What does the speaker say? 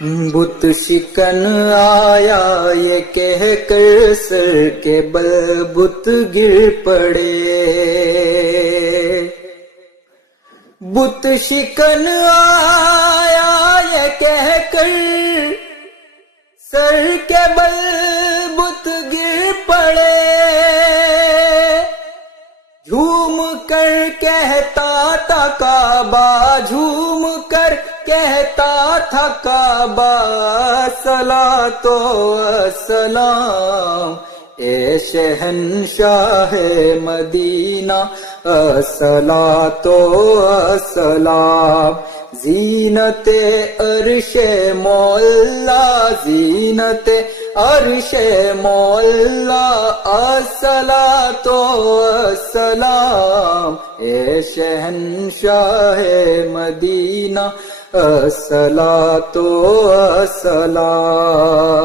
بت شکن آیا یہ کہہ کر سر کے بل بت گر پڑے، بت شکن آیا یہ کہہ کر سر کے بل بت گر پڑے، جھوم کر کہتا تھا کعبہ، جھوم کر کہتا تھا کعبہ، صلاۃ و سلام اے شہنشاہ مدینہ، صلاۃ و سلام، زینت عرش مولا، زینت عرش مولا، الصلاۃ و سلام اے شہنشاہ مدینہ، الصلاۃ و سلام۔